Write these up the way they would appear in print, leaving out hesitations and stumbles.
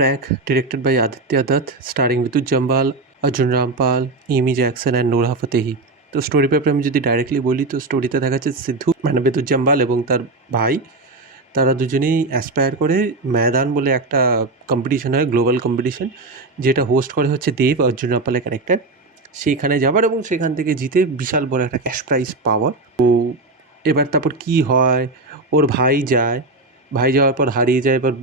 Crack, directed by Aditya Dutt, starring Vidut Jambal, Arjun Rampal, Amy Jackson and Noora Fatehi। তো story পেপারে আমি যদি directly বলি তো স্টোরিতে দেখা যাচ্ছে সিদ্ধু মানে বিদ্যুৎ জাম্বাল এবং তার ভাই তারা দুজনেই অ্যাসপায়ার করে ময়দান বলে একটা কম্পিটিশন হয়, গ্লোবাল কম্পিটিশন, যেটা হোস্ট করে হচ্ছে দেব, অর্জুন রামপালের ক্যারেক্টার। সেইখানে যাবার এবং সেখান থেকে জিতে বিশাল বড় একটা ক্যাশ প্রাইজ পাওয়ার। তো এবার তারপর কি হয়, ওর ভাই যায়, ভাই যাওয়ার পর হারিয়ে যায়, এবার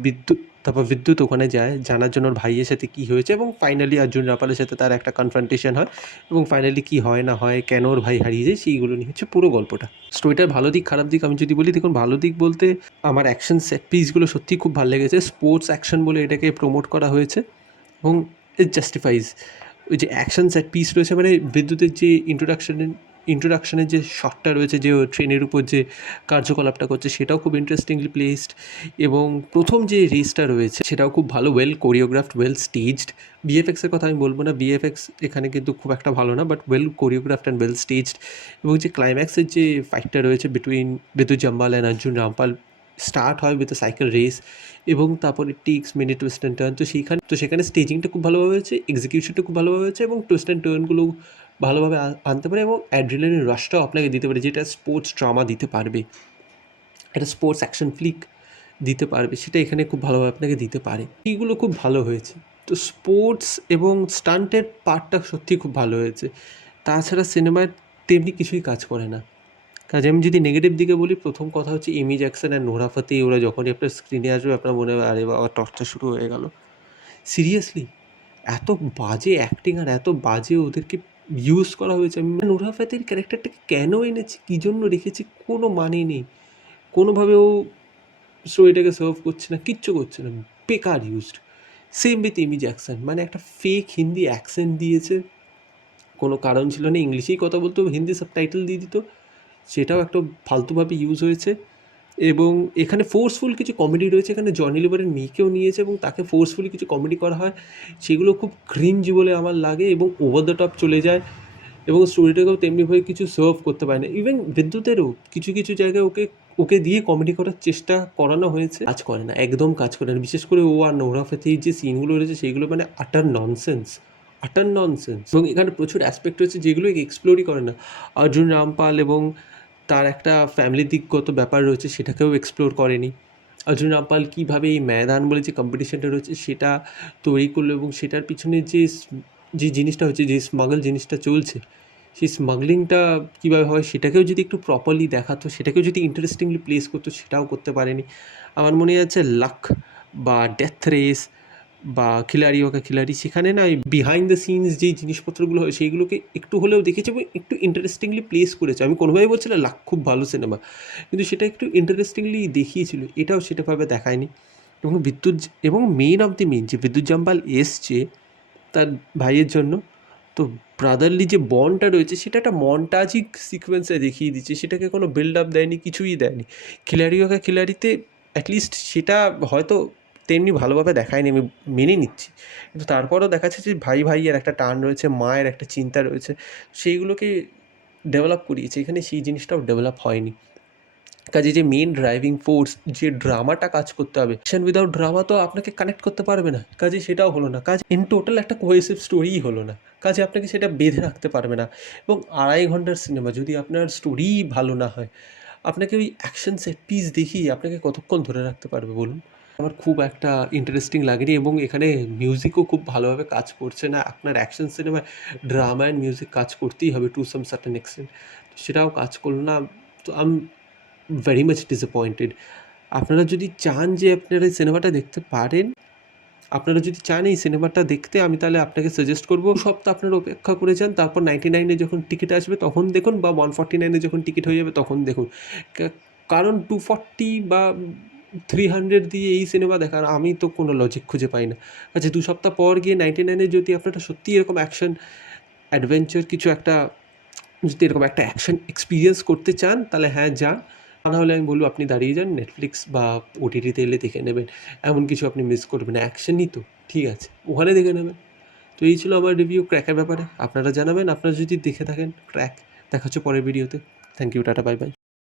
বিদ্যুৎ ওখানে যায় জানার জন্য ওর ভাইয়ের সাথে কী হয়েছে, এবং ফাইনালি অর্জুন রামপালের সাথে তার একটা কনফ্রন্টেশন হয়, এবং ফাইনালি কী হয় না হয়, কেন ওর ভাই হারিয়ে যায়, সেইগুলো নিয়ে হচ্ছে পুরো গল্পটা। স্টোরিটার ভালো দিক খারাপ দিক আমি যদি বলি, দেখুন ভালো দিক বলতে আমার অ্যাকশন সেট পিসগুলো সত্যিই খুব ভালো লেগেছে। স্পোর্টস অ্যাকশন বলে এটাকে প্রমোট করা হয়েছে এবং ইট জাস্টিফাইজ। ওই যে অ্যাকশন সেট পিস রয়েছে, মানে বিদ্যুতের যে ইন্ট্রোডাকশনের যে শটটা রয়েছে, যে ট্রেনের উপর যে কার্যকলাপটা করছে, সেটাও খুব ইন্টারেস্টিংলি প্লেসড। এবং প্রথম যে রেসটা রয়েছে সেটাও খুব ভালো, ওয়েল কোরিওগ্রাফড, ওয়েল স্টেজড। বিএফএক্সের কথা আমি বলবো না, বিএফএক্স এখানে কিন্তু খুব একটা ভালো না, but well choreographed and well staged. এবং যে ক্লাইম্যাক্সের যে ফাইটটা রয়েছে between Vidyut Jammwal and Arjun Rampal, start হয় উইথ সাইকেল রেস এবং তারপরে টিক্স মিনি টুইস্ট অ্যান্ড টার্ন। তো সেখানে স্টেজিংটা খুব ভালোভাবে হয়েছে, এক্সিকিউশনটা খুব ভালোভাবে হয়েছে, এবং টুইস্ট অ্যান্ড টার্নগুলো ভালোভাবে আনতে পারে, এবং অ্যাড্রিনালিন রাশটাও আপনাকে দিতে পারে, যেটা স্পোর্টস ড্রামা দিতে পারবে, একটা স্পোর্টস অ্যাকশন ফ্লিক দিতে পারবে, সেটা এখানে খুব ভালোভাবে আপনাকে দিতে পারে। এইগুলো খুব ভালো হয়েছে। তো স্পোর্টস এবং স্টান্টের পার্টটা সত্যিই খুব ভালো হয়েছে। তাছাড়া সিনেমায় তেমনি কিছুই কাজ করে না। কাজে আমি যদি নেগেটিভ দিকে বলি, প্রথম কথা হচ্ছে এমি জ্যাকসন আর নোরা ফাতেহি, ওরা যখনই আপনার স্ক্রিনে আসবে আপনার মনে হবে আরে বাবা টর্চার শুরু হয়ে গেল। সিরিয়াসলি এত বাজে অ্যাক্টিং আর এত বাজে ওদেরকে ইউজ করা হয়েছে। আমি নোরা ফাতেহির ক্যারেক্টারটাকে কেন এনেছি, কী জন্য রেখেছি, কোনো মানে নেই। কোনোভাবে ও স্টোরিটাকে সার্ভ করছে না, কিচ্ছু করছে না, বেকার used. Same with Amy Jackson, মানে একটা ফেক হিন্দি অ্যাকসেন্ট দিয়েছে, কোনো কারণ ছিল না, ইংলিশেই কথা বলতো, হিন্দি সাবটাইটেল দিয়ে দিত, সেটাও একটা ফালতুভাবে ইউজ হয়েছে। এবং এখানে ফোর্সফুল কিছু কমেডি রয়েছে, এখানে জনি লিভারের মেয়েকেও নিয়েছে এবং তাকে ফোর্সফুলি কিছু কমেডি করা হয়, সেগুলো খুব ক্রিঞ্জ বলে আমার লাগে এবং ওভার দ্য টপ চলে যায়, এবং স্টোরিটাকেও তেমনিভাবে কিছু সার্ভ করতে পারে না। ইভেন বিদ্যুতেরও কিছু কিছু জায়গায় ওকে দিয়ে কমেডি করার চেষ্টা করানো হয়েছে, কাজ করে না, একদম কাজ করে না। বিশেষ করে ও আর নোরা ফাতেহির যে সিনগুলো রয়েছে সেগুলো মানে আটার ননসেন্স। এবং এখানে প্রচুর অ্যাসপেক্ট রয়েছে যেগুলো এক্সপ্লোরই করে না। অর্জুন রামপাল এবং তার একটা ফ্যামিলি দিকগত ব্যাপার রয়েছে, সেটাকেও এক্সপ্লোর করেনি। অর্জুন রামপাল কীভাবে এই ময়দান বলে যে কম্পিটিশানটা রয়েছে সেটা তৈরি করলো, এবং সেটার পিছনে যে জিনিসটা হচ্ছে, যে স্মাগল জিনিসটা চলছে, সেই স্মাগলিংটা কীভাবে হয় সেটাকেও যদি একটু প্রপারলি দেখাতো, সেটাকেও যদি ইন্টারেস্টিংলি প্লেস করতো, সেটাও করতে পারেনি। আমার মনে আছে লাক বা ডেথ রেস বা খিলাড়ি ওকা খিলাড়ি, সেখানে না বিহাইন্ড দ্য সিনস যেই জিনিসপত্রগুলো হয় সেইগুলোকে একটু হলেও দেখেছি এবং একটু ইন্টারেস্টিংলি প্লেস করেছে। আমি কোনোভাবেই বলছি না লাক খুব ভালো সিনেমা, কিন্তু সেটা একটু ইন্টারেস্টিংলি দেখিয়েছিল, এটাও সেটাভাবে দেখায়নি। এবং মেইন অফ দি মেইন যে বিদ্যুৎ জাম্বাল এসছে তার ভাইয়ের জন্য, তো ব্রাদারলি যে বন্ডটা রয়েছে সেটা একটা মন্টাজিক সিকোয়েন্সে দেখিয়ে দিচ্ছে, সেটাকে কোনো বিল্ড আপ দেয়নি, কিছুই দেয়নি। খিলাড়ি ওকা খিলাড়িতে অ্যাটলিস্ট সেটা হয়তো তেমনি ভালোভাবে দেখায়নি, আমি মেনে নিচ্ছি, কিন্তু তারপরেও দেখাচ্ছে যে ভাইয়ের একটা টান রয়েছে, মায়ের একটা চিন্তা রয়েছে, সেইগুলোকে ডেভেলপ করিয়েছে। এখানে সেই জিনিসটাও ডেভেলপ হয়নি। কাজে যে মেন ড্রাইভিং ফোর্স, যে ড্রামাটা কাজ করতে হবে, উইদাউট ড্রামা তো আপনাকে কানেক্ট করতে পারবে না, কাজে সেটাও হলো না। ইন টোটাল একটা কোহেসিভ স্টোরিই হলো না, কাজে আপনাকে সেটা বেঁধে রাখতে পারবে না। এবং 2.5 ঘন্টার সিনেমা যদি আপনার স্টোরিই ভালো না হয়, আপনাকে ওই অ্যাকশন সেট পিস দেখিয়ে আপনাকে কতক্ষণ ধরে রাখতে পারবে বলুন? আমার খুব একটা ইন্টারেস্টিং লাগেনি, এবং এখানে মিউজিকও খুব ভালোভাবে কাজ করছে না। আপনার অ্যাকশন সিনেমায় ড্রামা অ্যান্ড মিউজিক কাজ করতেই হবে টু সাম সার্টেন এক্সটেন্ট, সেটাও কাজ করলো না। তো ভেরি মাচ ডিসঅ্যাপয়েন্টেড। আপনারা যদি চান যে আপনারা এই সিনেমাটা দেখতে পারেন, আপনারা যদি চান এই সিনেমাটা দেখতে, আমি তাহলে আপনাকে সাজেস্ট করবো সপ্তাহ আপনারা অপেক্ষা করে যান, তারপর 99-এ যখন টিকিট আসবে তখন দেখুন, বা 149-এ যখন টিকিট হয়ে যাবে তখন দেখুন। কারণ 240 বা 300 দিয়ে এই সিনেমা দেখার আমি তো কোনো লজিক খুঁজে পাই না। আচ্ছা 2 সপ্তাহ পর গিয়ে 99-এ যদি আপনারা সত্যিই এরকম অ্যাকশন অ্যাডভেঞ্চার কিছু একটা, যদি এরকম একটা অ্যাকশন এক্সপিরিয়েন্স করতে চান তাহলে হ্যাঁ যান, নাহলে আমি বলবো আপনি দাঁড়িয়ে যান, নেটফ্লিক্স বা ওটিটিতে এলে দেখে নেবেন, এমন কিছু আপনি মিস করবেন না। অ্যাকশনই তো, ঠিক আছে, ওখানে দেখে নেবেন। তো এই ছিল আমার রিভিউ ক্র্যাকের ব্যাপারে। আপনারা জানাবেন আপনারা যদি দেখে থাকেন ক্র্যাক। দেখা হচ্ছে পরের ভিডিওতে। Thank you, tata, bye by.